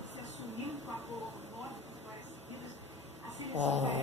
Você assumiu um papel nórdico várias seguidas, a seleção